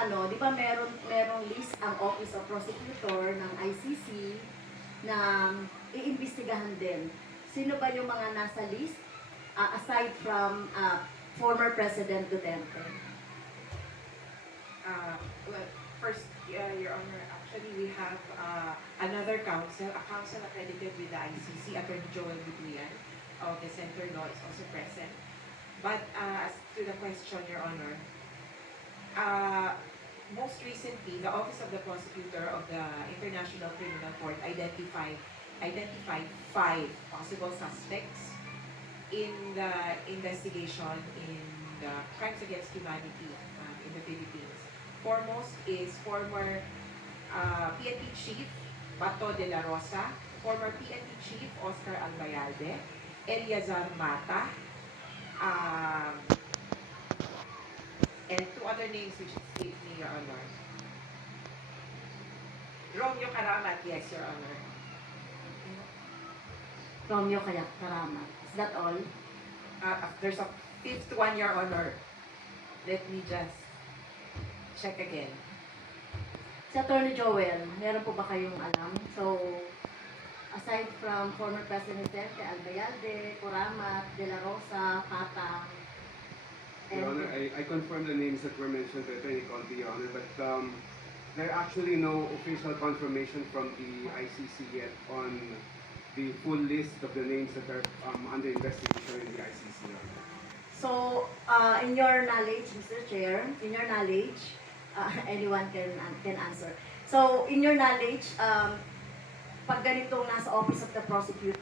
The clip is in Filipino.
ano, di ba meron, merong list ang Office of Prosecutor ng ICC na iimbestigahan din. Sino ba yung mga nasa list uh, aside from uh, former President Duterte? Uh, well, first, uh, Your Honor, actually we have uh, another counsel, a counsel accredited with the ICC, Attorney Joel Butuyan of the Center Law is also present. But uh, as to the question, Your Honor, uh, most recently, the Office of the Prosecutor of the International Criminal Court identified identified five possible suspects in the investigation in the crimes against humanity um, in the Philippines. Foremost is former uh, PNP Chief Bato de la Rosa, former PNP Chief Oscar Albayalde, Eliazar Mata, names which escape me, Your Honor. Romeo Karamat, yes, Your Honor. Romeo kaya Karama. Is that all? Uh, there's a fifth one, Your Honor. Let me just check again. Si Attorney Joel, meron po ba kayong alam? So, aside from former President Duterte, Albayalde, Coramat, De La Rosa, Patang, Your Honor, I, I confirm the names that were mentioned by Attorney Conti, Your Honor, but um, there are actually no official confirmation from the ICC yet on the full list of the names that are um, under investigation in the ICC, Your Honor. So, uh, in your knowledge, Mr. Chair, in your knowledge, uh, anyone can can answer. So, in your knowledge, um, pag ganitong nasa Office of the Prosecutor,